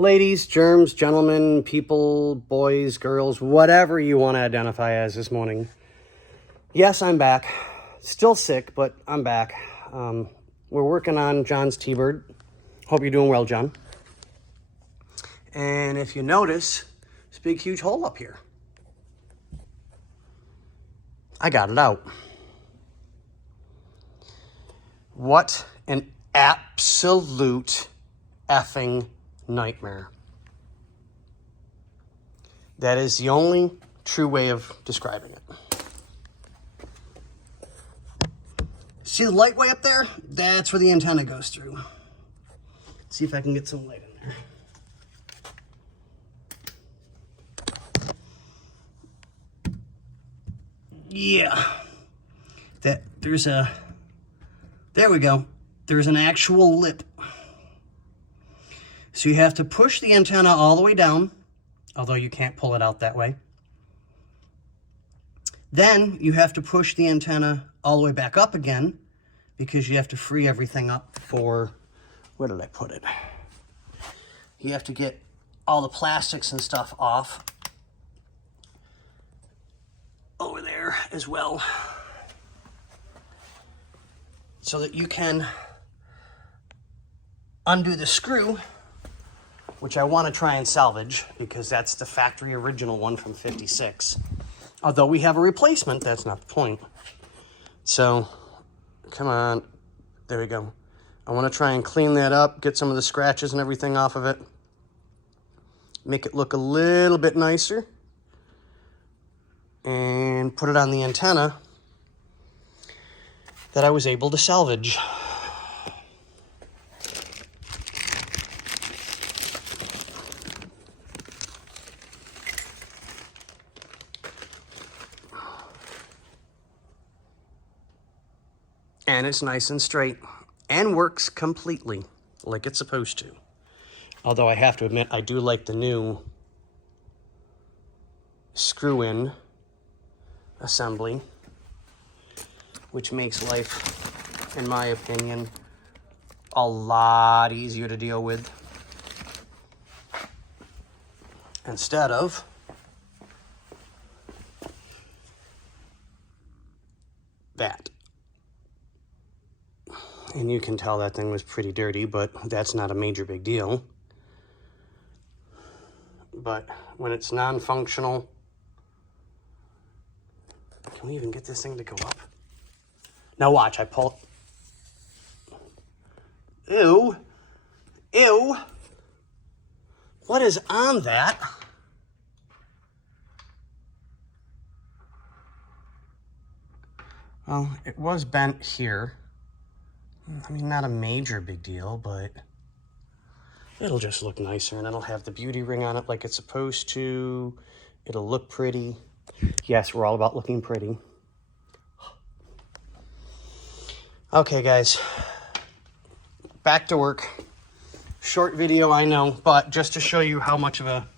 Ladies, germs, gentlemen, people, boys, girls, whatever you want to identify as this morning. Yes, I'm back. Still sick, but I'm back. We're working on John's T-Bird. Hope you're doing well, John. And if you notice, this big, huge hole up here. I got it out. What an absolute effing nightmare. That is the only true way of describing it. See the light way up there? That's where the antenna goes through. Let's see if I can get some light in there. Yeah. There we go. There's an actual lip. So you have to push the antenna all the way down, although you can't pull it out that way. Then you have to push the antenna all the way back up again because you have to free everything up for, where did I put it? You have to get all the plastics and stuff off over there as well so that you can undo the screw, which I want to try and salvage because that's the factory original one from '56. Although we have a replacement, that's not the point. So, come on. There we go. I want to try and clean that up, get some of the scratches and everything off of it. Make it look a little bit nicer. And put it on the antenna that I was able to salvage. And it's nice and straight and works completely like it's supposed to. Although I have to admit, I do like the new screw-in assembly, which makes life, in my opinion, a lot easier to deal with instead of that. And you can tell that thing was pretty dirty, but that's not a major big deal. But when it's non-functional, can we even get this thing to go up? Now watch, I pull. Ew. Ew. What is on that? Well, it was bent here. I mean, not a major big deal, but it'll just look nicer, and it'll have the beauty ring on it like it's supposed to. It'll look pretty. Yes, we're all about looking pretty. Okay, guys. Back to work. Short video, I know, but just to show you how much of a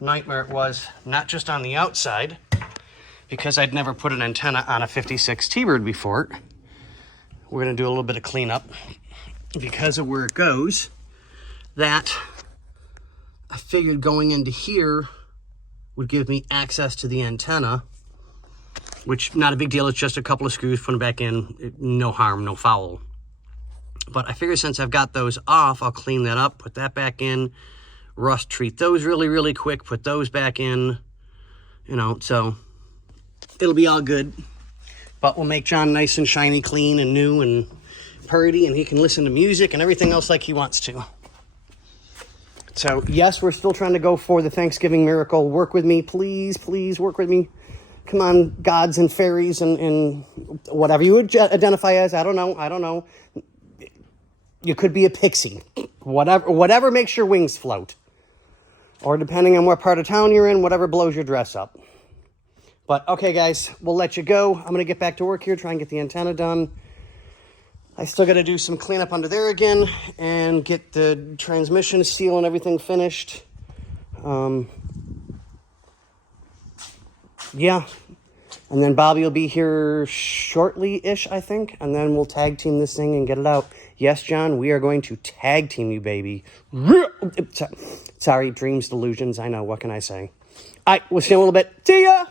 nightmare it was, not just on the outside, because I'd never put an antenna on a '56 T-Bird before. We're going to do a little bit of cleanup because of where it goes. That I figured going into here would give me access to the antenna, which not a big deal. It's just a couple of screws, put them back in. No harm, no foul. But I figured since I've got those off, I'll clean that up, put that back in, rust treat those really, really quick, put those back in, you know, so it'll be all good. But we'll make John nice and shiny, clean and new and purdy, and he can listen to music and everything else like he wants to. So, yes, we're still trying to go for the Thanksgiving miracle. Work with me, please, please work with me. Come on, gods and fairies and whatever you would identify as. I don't know. You could be a pixie. Whatever makes your wings float. Or depending on what part of town you're in, whatever blows your dress up. But, okay, guys, we'll let you go. I'm going to get back to work here, try and get the antenna done. I still got to do some cleanup under there again and get the transmission seal and everything finished. Yeah. And then Bobby will be here shortly-ish, I think. And then we'll tag team this thing and get it out. Yes, John, we are going to tag team you, baby. Sorry, dreams, delusions. I know. What can I say? All right, we'll see you in a little bit. See ya!